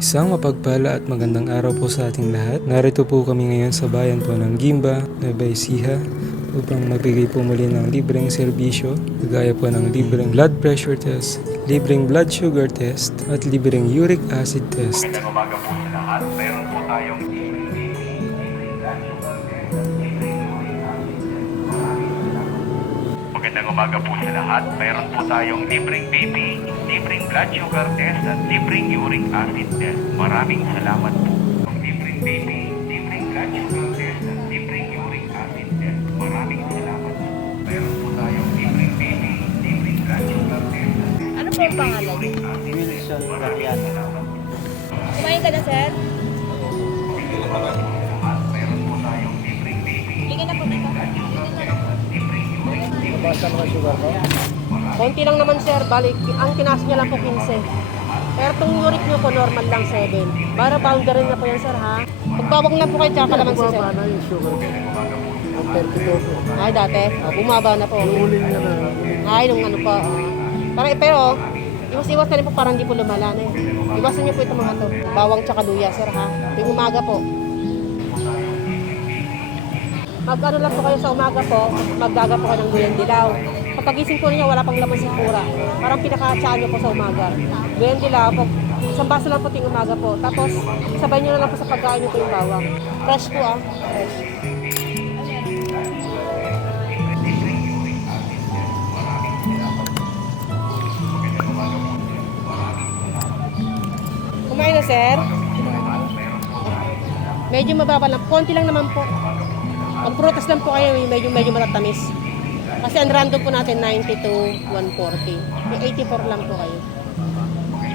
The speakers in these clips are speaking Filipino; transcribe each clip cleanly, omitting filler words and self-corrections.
Isang mapagpala at magandang araw po sa ating lahat. Narito po kami ngayon sa bayan po ng Gimba, Nueva Ecija, upang magbigay po muli ng libreng serbisyo, kagaya po ng libreng blood pressure test, libreng blood sugar test, at libreng uric acid test. Magandang umaga po sa lahat. Meron po tayong Magandang umaga po sa lahat. Meron po tayong libreng BP, libreng blood sugar test at libreng uric acid test. Maraming salamat po. Libreng BP, libreng blood sugar test at libreng uric acid test. Maraming salamat po. Meron po tayong libreng BP, libreng blood sugar test at Ano po ang pangalan? Wilson Garian. Kumain ka na, sir? meron po tayong libreng BP. Bigyan na po dito. Basta mga sugar ko. Konti lang naman sir, balik. Ang tinaas niya lang po 15. Pero itong uric niyo po normal lang 7. Para boundary na po yan sir ha. Pagbawang lang po kayo tsaka kalamansi sir. Bumaba na yung sugar ko. Ang 32 po. Ay dati, bumaba na po. Huling niya na. Ay nung ano pa. Pero iwas-iwas na rin po parang hindi po lumala na eh. Iwasan niyo po itong mga to. Bawang tsaka luya sir ha. Yung umaga po. Mag-ano lang po kayo sa umaga po, maggaga po kayo ng guyang dilaw. Pagkagising po niya, wala pang laman sa pura. Parang pinaka-tsaan niyo po sa umaga. Guyang dilaw po, isang baso lang po ting umaga po. Tapos, sabay niyo na lang po sa pagkain niyo po yung bawang. Fresh po ah, fresh. Kumain na sir? Medyo mababa lang, konti lang naman po. Ang prutas lang po kayo, medyo matatamis. Kasi ang random po natin 90 to 140. May 84 lang po kayo.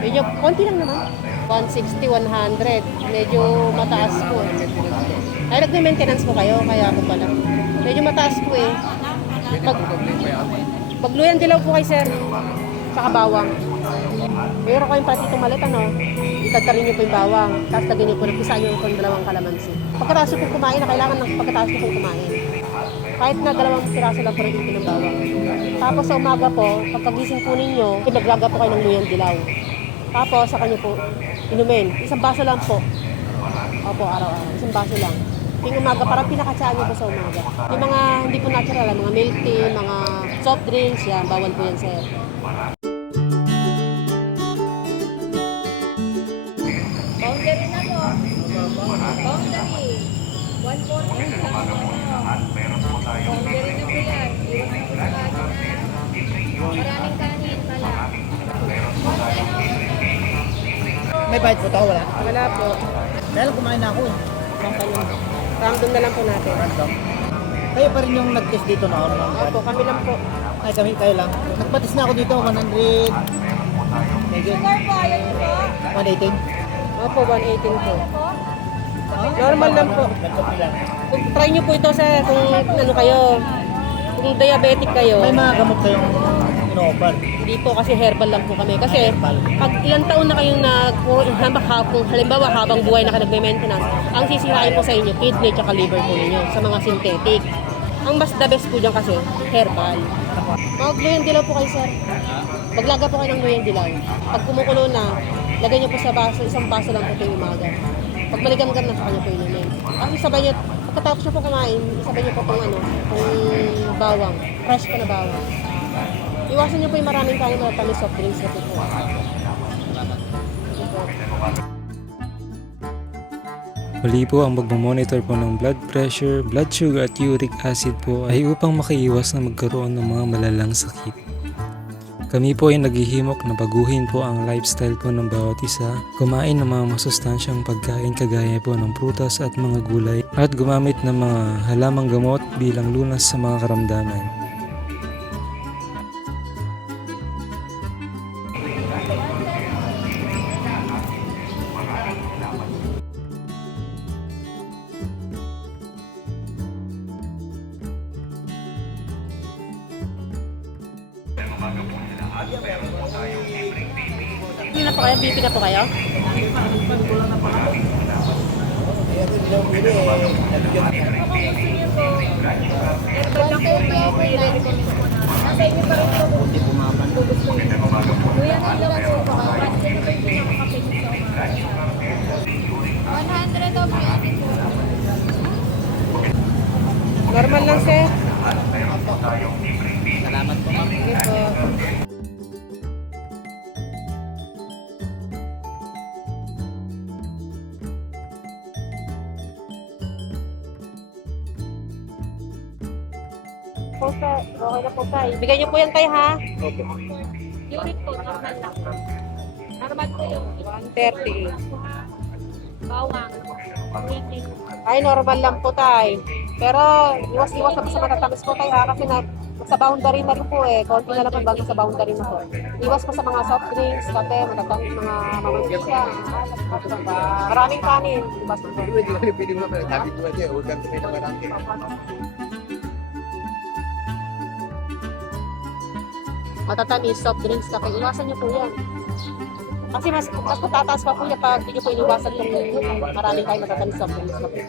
Medyo konti lang naman. 160, 100. Medyo mataas po. Ay, nag-maintenance po kayo, kaya ako pala. Medyo mataas po eh. Pagluyan dilaw po kayo, sir. Saka bawang. Meron kayong platitong malit, ano? Itagtarin niyo po yung bawang. Tapos lagyan niyo po, nagpisaan niyo po yung dalawang kalamansi. Pagkatapos po kumain, na kailangan ng pagkatapos po kumain. Kahit na 2 piraso lang po rin yung ng bawang. Tapos sa umaga po, pagkagising po ninyo, naglaga po kayo ng luyang dilaw. Tapos sa kanya po, inumin. Isang baso lang po. Opo, araw-araw. Isang baso lang. Yung umaga, parang pinakatsaan niyo po sa umaga. Yung mga hindi po natural, mga milk tea, mga soft drinks, yan, bawal po yan, sir. Boundary na po. Boundary. 140 na. Boundary na po yan. Iwas na po sa kanin na. Maraming kanin pala. May bayad po ito, wala? Wala po. Dahil kumain na ako eh. Random na lang po natin. Random. Kayo pa rin yung nag-test dito na ano? Opo, kami lang po. Ay, kayo lang. Nagpatis na ako dito, 100. Medyo Sugar po, ayaw niyo po. 118. Opo, 118 po. Po? Normal lang po. Nagkapi lang. Kung try nyo po ito sa kung ano kayo, kung diabetic kayo, May mga gamot kayong ino-offer. hindi po kasi herbal lang po kami. Kasi pag ilang taon na kayong halimbawa habang buhay na kayo nagme-maintenance, ang sisirain po sa inyo, kidney at liver po ninyo sa mga synthetic. Ang mas the best po dyan kasi, herbal. Mag-luyang dilaw po kayo, sir. Maglaga po kayo ng luyang dilaw. Pag kumukulo na, lagay nyo po sa baso, isang baso lang po ito yung umaga. Pag maligam-gam na sa kanya po inumin. Kasi sabay nyo, pagkatapos nyo po kumain, isabay nyo po itong itong bawang. Fresh pa na bawang. Iwasan nyo po yung maraming kanin na tamis soft drinks na po. Muli po ang magmamonitor po ng blood pressure, blood sugar at uric acid po ay upang makaiwas na magkaroon ng mga malalang sakit. Kami po ay naghihimok na baguhin po ang lifestyle po ng bawat isa, kumain ng mga masustansyang pagkain kagaya po ng prutas at mga gulay at gumamit ng mga halamang gamot bilang lunas sa mga karamdaman. Hindi na po kayo? BP na po kayo? Nasa inyo pa rin po. Hindi pumapan. Kuya, nandun lang po. Kasi ito yung pinakakape niyo sa umaga. Normal lang, sir. Salamat po, ma'am. Sige po. Po, sir. Okay na po, tay. Bigay niyo po yan, tay, ha? Uric po, normal lang. Normal po yung 130. Bawang. Ay, normal lang po, tay. Pero, iwas-iwas na po sa matatamis po, tay, ha? Kasi sa boundary na rin po eh. Konti na lang po bago sa boundary na po. Iwas po sa mga soft drinks, kape, matatamis, mga mamangkisa. Maraming kanin. Iwas po. Pwede mo na sabi ko niya, huwag kang tumay na marami. Matatamis, soft drinks, kape. Iwasan niyo po yan. Kasi mas matataas pa po yan pag hindi niyo po iniwasan yung maraming kayo matatamis, soft drinks, kape.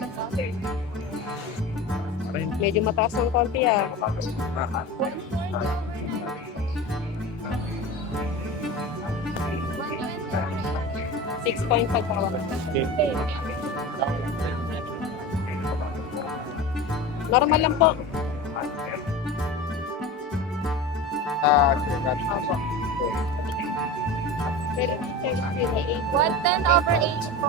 Medyo mataas ng konti ah. $6.5 pa. Normal lang po. Pero 110 over 8 po.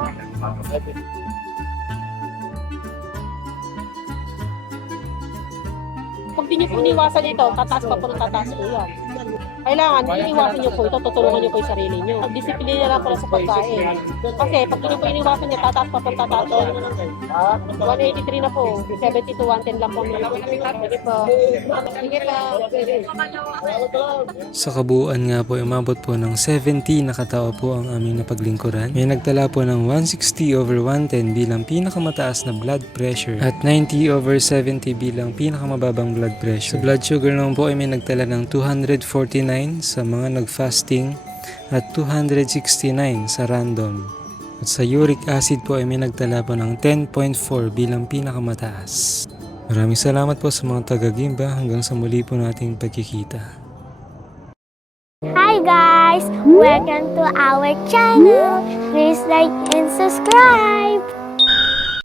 pag di niyo po iniwasan ito, tataas pa po ng tataas po yan. Kailangan, iniwasan niyo po ito, tutulungan niyo po yung sarili niyo. Disiplina lang po sa pagkain. Kasi pag di niyo po iniwasan niya, tataas pa po ng tataas. 183 na po, 70 to 110 lang po. Sige po. Sige po. Sa kabuuan nga po, umabot po ng 70 na katao po ang aming napaglingkuran. May nagtala po ng 160 over 110 bilang pinakamataas na blood pressure at 90 over 70 bilang pinakamababang blood pressure. Sa blood sugar naman po ay may nagtala ng 249 sa mga nag-fasting at 269 sa random. At sa uric acid po ay may nagtala po ng 10.4 bilang pinakamataas. Maraming salamat po sa mga taga-Gimba. Hanggang sa muli po nating pagkikita. Hi guys! Welcome to our channel. Please like and subscribe.